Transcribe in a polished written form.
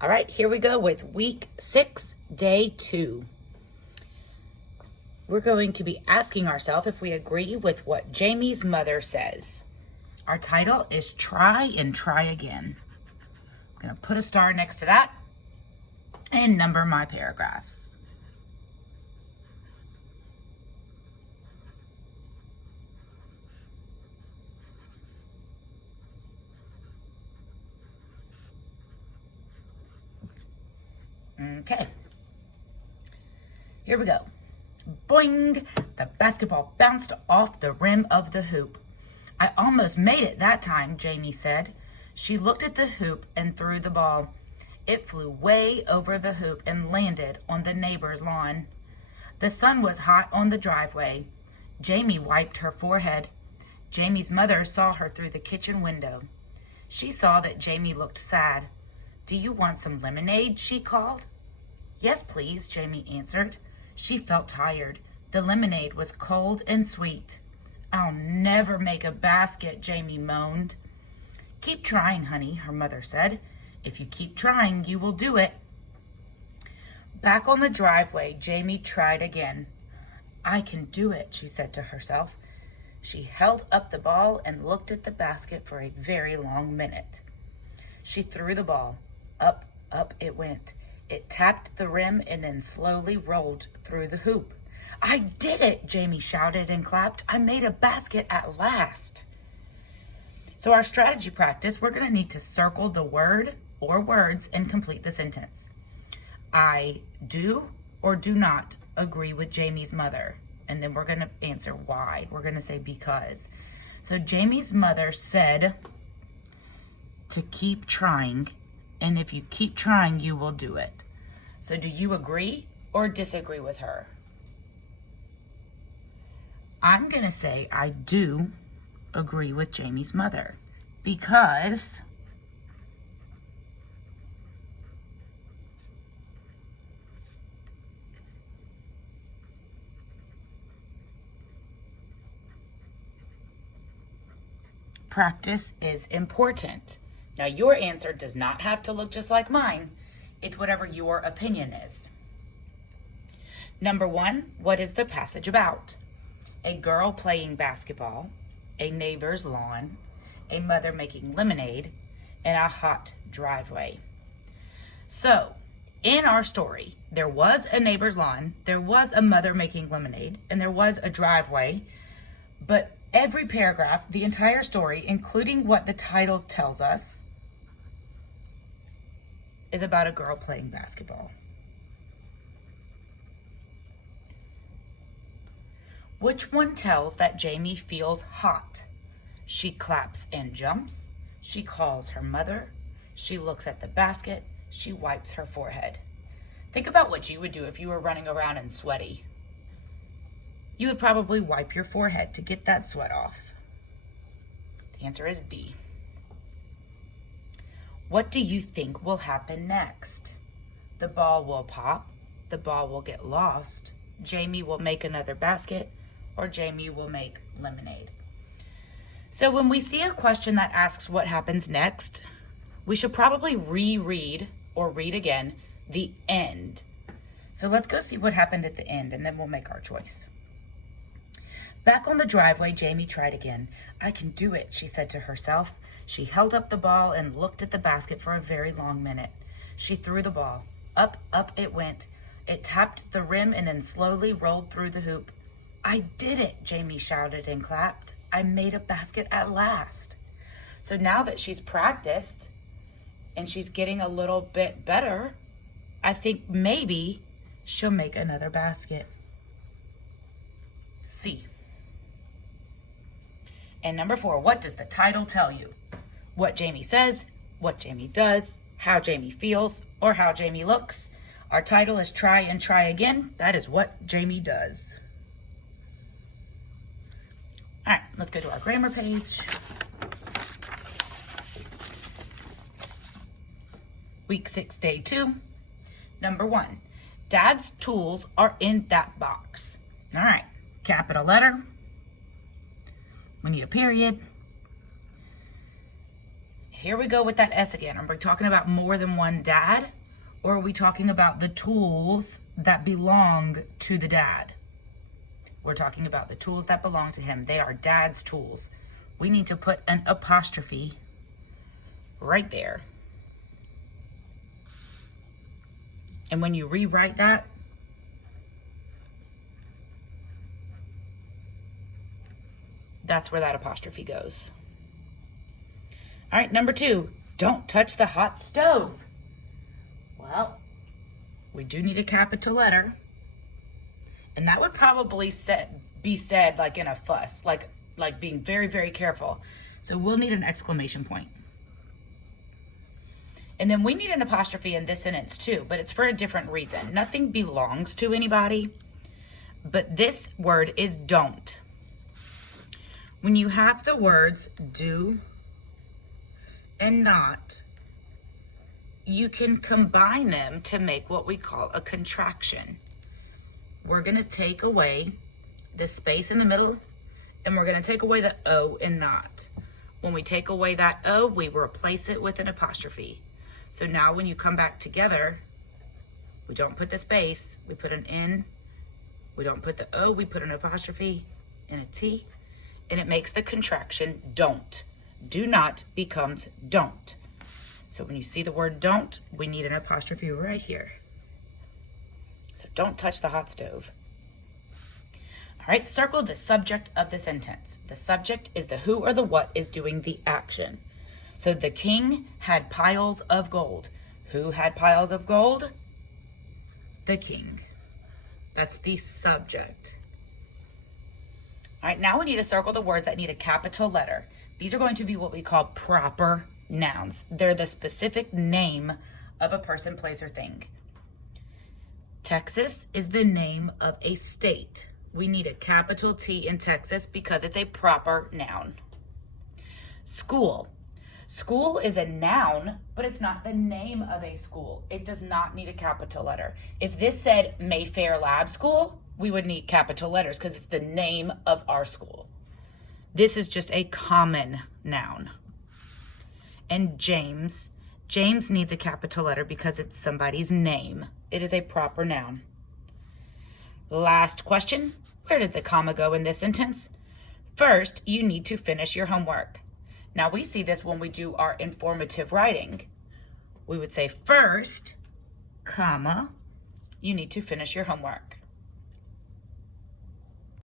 All right, here we go with week 6, day 2. We're going to be asking ourselves if we agree with what Jamie's mother says. Our title is Try and Try Again. I'm going to put a star next to that and number my paragraphs. Okay, here we go. Boing! The basketball bounced off the rim of the hoop. I almost made it that time, Jamie said. She looked at the hoop and threw the ball. It flew way over the hoop and landed on the neighbor's lawn. The sun was hot on the driveway. Jamie wiped her forehead. Jamie's mother saw her through the kitchen window. She saw that Jamie looked sad. Do you want some lemonade? She called. Yes, please, Jamie answered. She felt tired. The lemonade was cold and sweet. I'll never make a basket, Jamie moaned. Keep trying, honey, her mother said. If you keep trying, you will do it. Back on the driveway, Jamie tried again. I can do it, she said to herself. She held up the ball and looked at the basket for a very long minute. She threw the ball. Up, up it went. It tapped the rim and then slowly rolled through the hoop. I did it, Jamie shouted and clapped. I made a basket at last. So our strategy practice, we're going to need to circle the word or words and complete the sentence. I do or do not agree with Jamie's mother. And then we're going to answer why. We're going to say because. So Jamie's mother said to keep trying. And if you keep trying, you will do it. So do you agree or disagree with her? I'm going to say I do agree with Jamie's mother because practice is important. Now, your answer does not have to look just like mine. It's whatever your opinion is. Number 1, what is the passage about? A girl playing basketball, a neighbor's lawn, a mother making lemonade, and a hot driveway. So, in our story, there was a neighbor's lawn, there was a mother making lemonade, and there was a driveway. But every paragraph, the entire story, including what the title tells us, is about a girl playing basketball. Which one tells that Jamie feels hot? She claps and jumps. She calls her mother. She looks at the basket. She wipes her forehead. Think about what you would do if you were running around and sweaty. You would probably wipe your forehead to get that sweat off. The answer is D. What do you think will happen next? The ball will pop. The ball will get lost. Jamie will make another basket, or Jamie will make lemonade. So when we see a question that asks what happens next, we should probably reread or read again the end. So let's go see what happened at the end, and then we'll make our choice. Back on the driveway, Jamie tried again. I can do it, she said to herself. She held up the ball and looked at the basket for a very long minute. She threw the ball. Up, up it went. It tapped the rim and then slowly rolled through the hoop. I did it, Jamie shouted and clapped. I made a basket at last. So now that she's practiced and she's getting a little bit better, I think maybe she'll make another basket. C. And number 4, what does the title tell you? What Jamie says, what Jamie does, how Jamie feels, or how Jamie looks. Our title is Try and Try Again. That is what Jamie does. All right, let's go to our grammar page. Week 6, day 2. Number 1, Dad's tools are in that box. All right, capital letter. We need a period. here we go with that S again. Are we talking about more than one dad? Or are we talking about the tools that belong to the dad? We're talking about the tools that belong to him. They are dad's tools. We need to put an apostrophe right there. And when you rewrite that, that's where that apostrophe goes. All right, number 2, don't touch the hot stove. Well, we do need a capital letter. And that would probably be said like in a fuss, like being very, very careful. So we'll need an exclamation point. And then we need an apostrophe in this sentence too, but it's for a different reason. Nothing belongs to anybody, but this word is don't. When you have the words do and not, you can combine them to make what we call a contraction. We're going to take away the space in the middle, and we're going to take away the O in not. When we take away that O, we replace it with an apostrophe. So now when you come back together, we don't put the space, we put an N. We don't put the O, we put an apostrophe and a T, and it makes the contraction don't. Do not becomes don't. So when you see the word don't, we need an apostrophe right here. So don't touch the hot stove. All right, circle the subject of the sentence. The subject is the who or the what is doing the action. So the king had piles of gold. Who had piles of gold? The king. That's the subject. All right, now we need to circle the words that need a capital letter. These are going to be what we call proper nouns. They're the specific name of a person, place, or thing. Texas is the name of a state. We need a capital T in Texas because it's a proper noun. School. School is a noun, but it's not the name of a school. It does not need a capital letter. If this said Mayfair Lab School, we would need capital letters because it's the name of our school. This is just a common noun. And James needs a capital letter because it's somebody's name. It is a proper noun. Last question. Where does the comma go in this sentence? First, you need to finish your homework. Now we see this when we do our informative writing. We would say first, comma, you need to finish your homework.